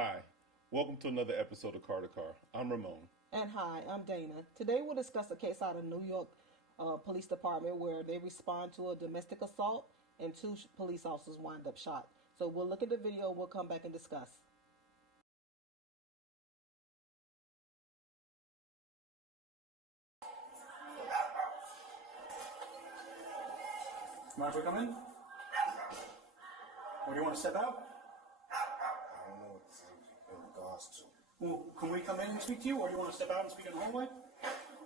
Hi, welcome to another episode of Car to Car. I'm Ramon. And hi, I'm Dana. Today we'll discuss a case out of New York Police Department where they respond to a domestic assault and two police officers wind up shot. So we'll look at the video and we'll come back and discuss. Mind if we come in? Or do you want to step out? I don't know what this is in regards to. Well, can we come in and speak to you, or do you want to step out and speak in the hallway?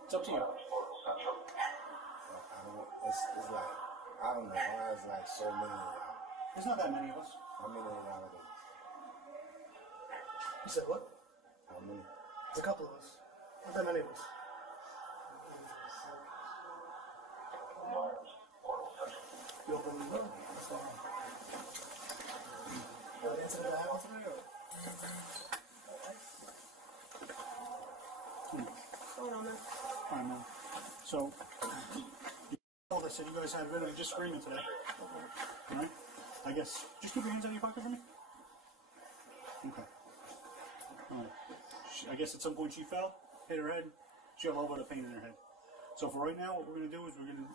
It's up to you. I don't. It's like I don't know why it's like so many of y'all. There's not that many of us. How many of y'all are there? You said what? How many? It's a couple of us. Not that many of us. You open the door? What's going on? What incident that happened today, or? What's going on, man? Fine, man. So, all I said, you guys had a bit of a disagreement today. Alright? I guess, just keep your hands out of your pocket for me. Okay. Alright. I guess at some point she fell, hit her head, she had a little bit of pain in her head. So for right now, what we're going to do is we're going to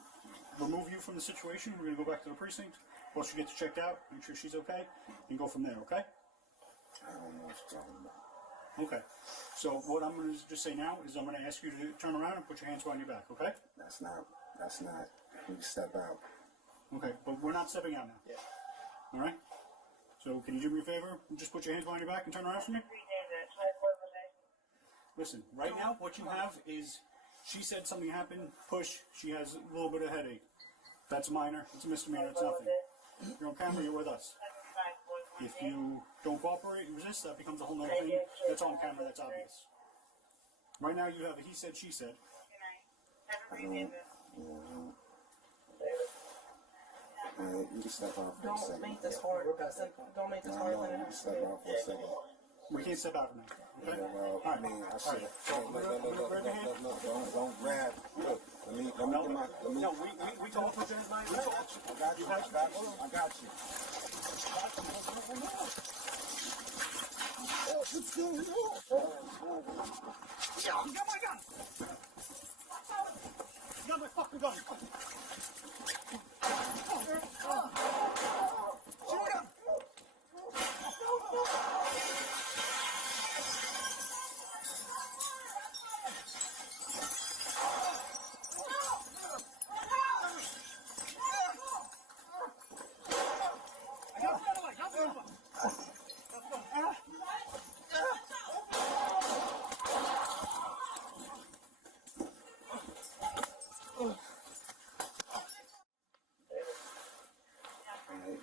remove you from the situation. We're going to go back to the precinct while she gets checked out, make sure she's okay, and go from there, okay? I don't know what you're talking about. Okay. So what I'm going to just say now is I'm going to ask you to turn around and put your hands behind your back, okay? That's not. You can step out. Okay, but we're not stepping out now. Yeah. All right? So can you do me a favor and just put your hands behind your back and turn around for me? Listen, right now what you have is she said something happened, push, she has a little bit of headache. That's minor, it's a misdemeanor, it's nothing. You're on camera, you're with us. If you don't cooperate and resist, that becomes a whole nother thing. That's on camera, that's obvious. Right now you have a he said, she said. I don't. You can step out for a Don't second. make this hard. Don't make this No, hard. no, you can step out for a second. We can't step out of now. Yeah, Okay? well, I mean, I should. Alright. So, Look, don't grab. Look, let me get my. No, we talked with James Knight. We talked. I got you. I got you. What's going on? You got my gun! You got my fucking gun! Shoot my gun!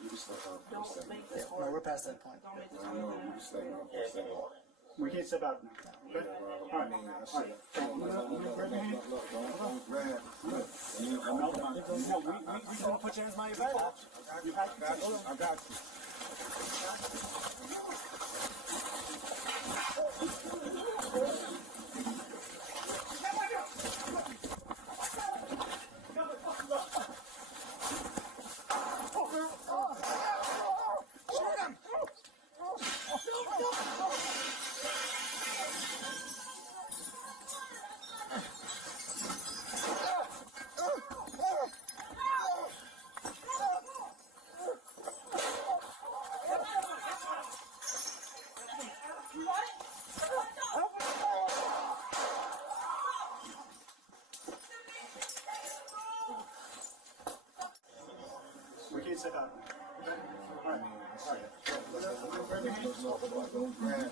You can step out for a Don't second. make this No, hard. we're past that point. Don't make this I hard. know, you can step out for a second. We can't step out now. Okay? I mean, I should. Don't grab. Look, No, we don't put your hands behind your back. I got you. We can't step out now. Okay? Alright. Don't grab.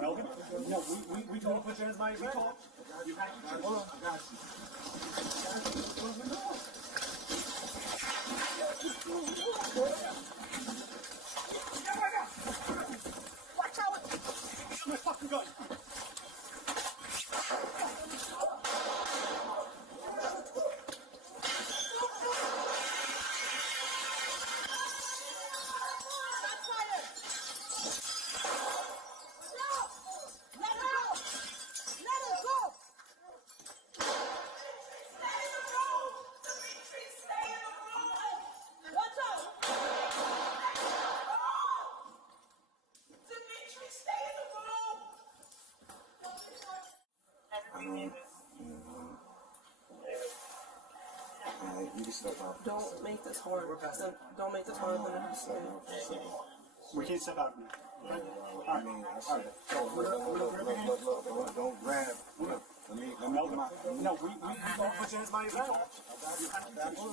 Melvin? No, we don't put your hands behind your back. We talked. You had to. I got you. Watch out! My fucking gun! Watch out! Don't make this hard. Don't make this hard than it has to be. We can't step out of here. Okay? I mean, all right. Look, don't grab. Look, let me get my. No, we don't put your hands by your back. I got you.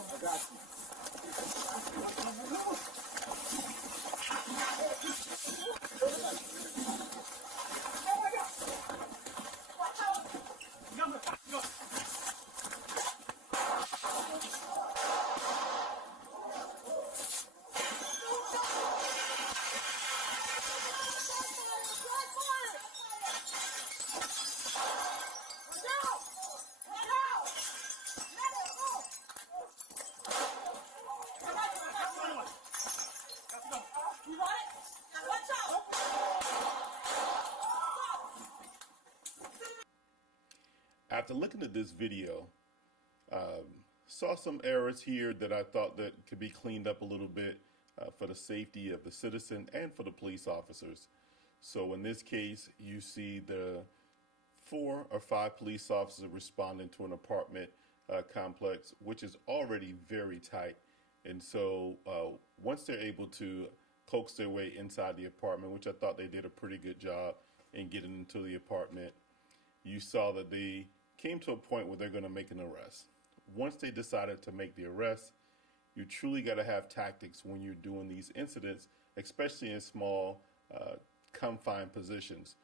After looking at this video, saw some errors here that I thought that could be cleaned up a little bit for the safety of the citizen and for the police officers. So in this case, you see the 4 or 5 police officers responding to an apartment complex, which is already very tight. And so once they're able to coax their way inside the apartment, which I thought they did a pretty good job in getting into the apartment, you saw that they came to a point where they're going to make an arrest. Once they decided to make the arrest, you truly got to have tactics when you're doing these incidents, especially in small confined positions.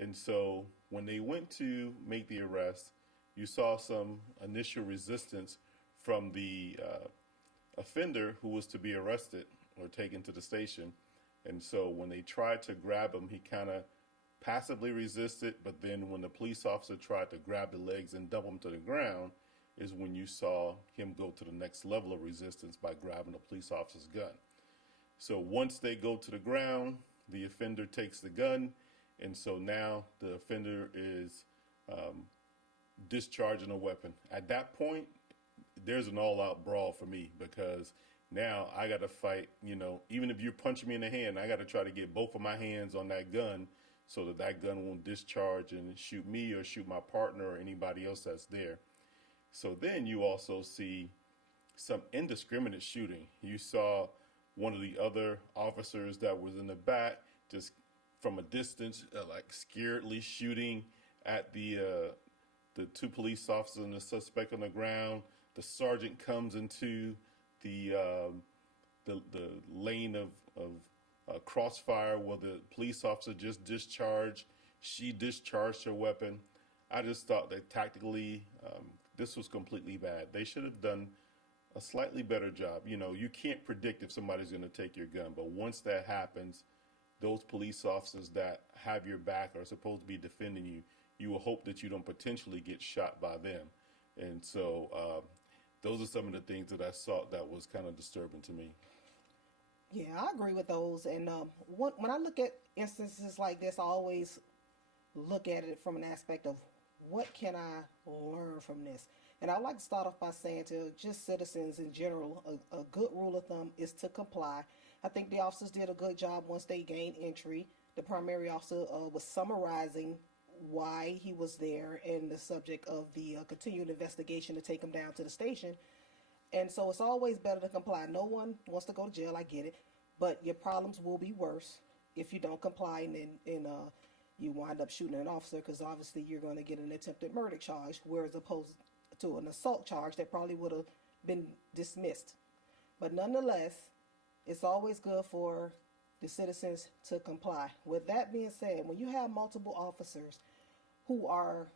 And so when they went to make the arrest, you saw some initial resistance from the offender who was to be arrested or taken to the station. And so when they tried to grab him, he kind of passively resisted, but then when the police officer tried to grab the legs and dump him to the ground is when you saw him go to the next level of resistance by grabbing the police officer's gun. So once they go to the ground, the offender takes the gun, and so now the offender is discharging a weapon. At that point, there's an all-out brawl for me, because now I got to fight, even if you're punching me in the hand, I got to try to get both of my hands on that gun so that that gun won't discharge and shoot me or shoot my partner or anybody else that's there. So then you also see some indiscriminate shooting. You saw one of the other officers that was in the back just from a distance, like scaredly shooting at the 2 police officers and the suspect on the ground. The sergeant comes into the lane of crossfire where the police officer just discharged. She discharged her weapon. I just thought that tactically this was completely bad. They should have done a slightly better job. You can't predict if somebody's going to take your gun, but once that happens, those police officers that have your back are supposed to be defending you. You will hope that you don't potentially get shot by them. And so those are some of the things that I saw that was kind of disturbing to me. Yeah, I agree with those. And when I look at instances like this, I always look at it from an aspect of what can I learn from this? And I'd like to start off by saying to just citizens in general, a good rule of thumb is to comply. I think the officers did a good job once they gained entry. The primary officer was summarizing why he was there and the subject of the continued investigation to take him down to the station. And so it's always better to comply. No one wants to go to jail, I get it, but your problems will be worse if you don't comply and you wind up shooting an officer, because obviously you're going to get an attempted murder charge, whereas opposed to an assault charge that probably would have been dismissed. But nonetheless, it's always good for the citizens to comply. With that being said, when you have multiple officers who are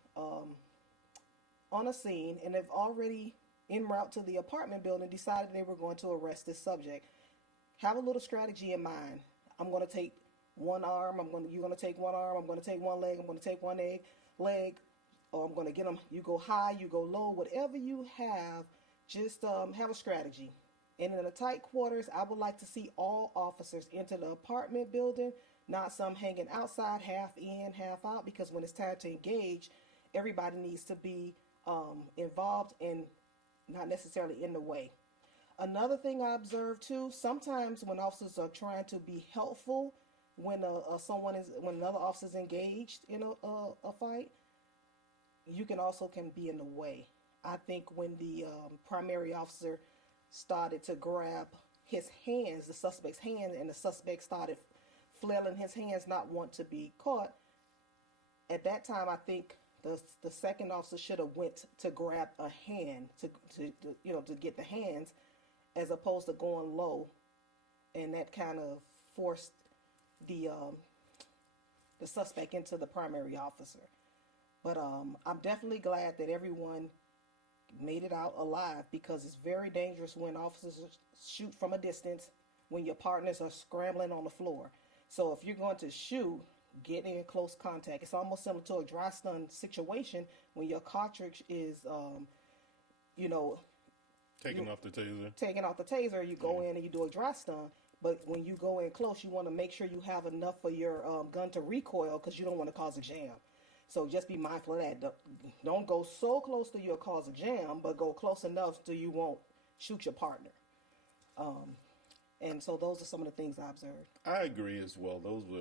on a scene and have already en route to the apartment building decided they were going to arrest this subject, have a little strategy in mind. I'm going to take one arm, you're going to take one arm, I'm going to take one leg, I'm going to take one leg, or I'm going to get them, you go high, you go low, whatever you have, just have a strategy. And in the tight quarters, I would like to see all officers enter the apartment building, not some hanging outside, half in, half out, because when it's time to engage, everybody needs to be involved and not necessarily in the way. Another thing I observed too, sometimes when officers are trying to be helpful, when another officer is engaged in a fight, you can be in the way. I think when the primary officer started to grab his hands, the suspect's hand, and the suspect started flailing his hands, not want to be caught. At that time, I think the second officer should have went to grab a hand to get the hands, as opposed to going low, and that kind of forced the suspect into the primary officer. But I'm definitely glad that everyone made it out alive, because it's very dangerous when officers shoot from a distance when your partners are scrambling on the floor. So if you're going to shoot, get in close contact. It's almost similar to a dry stun situation when your cartridge is, Taking off the taser. taking off the taser. You go in and you do a dry stun. But when you go in close, you want to make sure you have enough for your gun to recoil, because you don't want to cause a jam. So just be mindful of that. Don't go so close to you'll cause a jam, but go close enough so you won't shoot your partner. And so those are some of the things I observed. I agree as well. Those were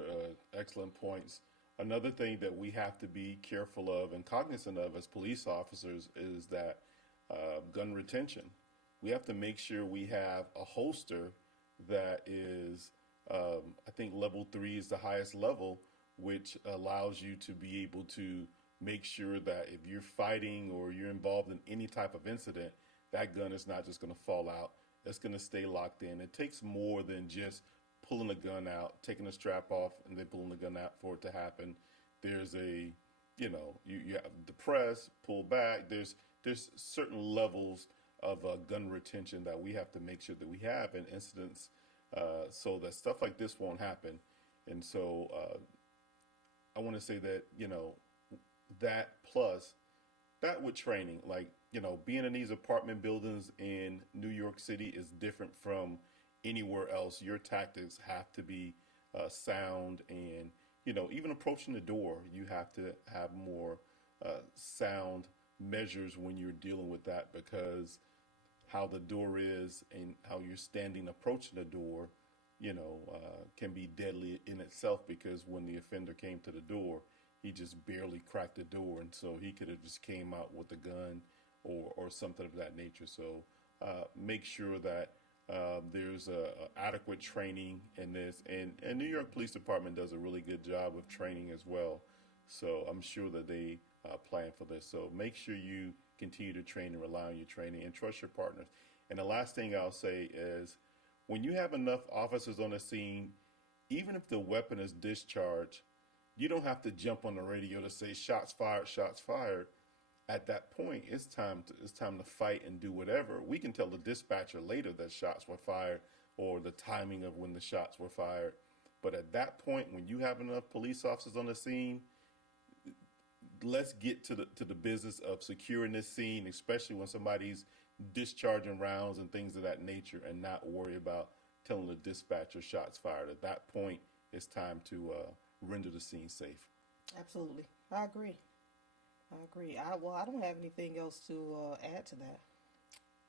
excellent points. Another thing that we have to be careful of and cognizant of as police officers is that gun retention. We have to make sure we have a holster that is, I think level 3 is the highest level, which allows you to be able to make sure that if you're fighting or you're involved in any type of incident, that gun is not just going to fall out. It's going to stay locked in. It takes more than just pulling a gun out, taking the strap off, and then pulling the gun out for it to happen. There's a, you have to press, pull back. There's certain levels of gun retention that we have to make sure that we have in incidents, so that stuff like this won't happen. And so I want to say that, that plus that with training, like, being in these apartment buildings in New York City is different from anywhere else. Your tactics have to be sound, and, even approaching the door, you have to have more sound measures when you're dealing with that, because how the door is and how you're standing approaching the door, can be deadly in itself, because when the offender came to the door, he just barely cracked the door, and so he could have just came out with a gun or something of that nature. So make sure that there's adequate training in this, and New York Police Department does a really good job of training as well. So I'm sure that they plan for this. So make sure you continue to train and rely on your training and trust your partners. And the last thing I'll say is, when you have enough officers on the scene, even if the weapon is discharged, you don't have to jump on the radio to say shots fired, shots fired. At that point, it's time to fight and do whatever. We can tell the dispatcher later that shots were fired, or the timing of when the shots were fired. But at that point, when you have enough police officers on the scene, let's get to the business of securing this scene, especially when somebody's discharging rounds and things of that nature, and not worry about telling the dispatcher shots fired. At that point, it's time to render the scene safe. Absolutely. I agree. I don't have anything else to add to that.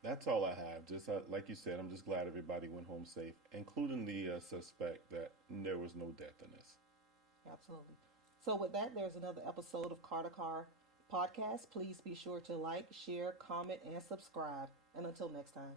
That's all I have. Just like you said, I'm just glad everybody went home safe, including the suspect, that there was no death in this. Absolutely. So with that, there's another episode of Car to Car Podcast. Please be sure to like, share, comment, and subscribe. And until next time.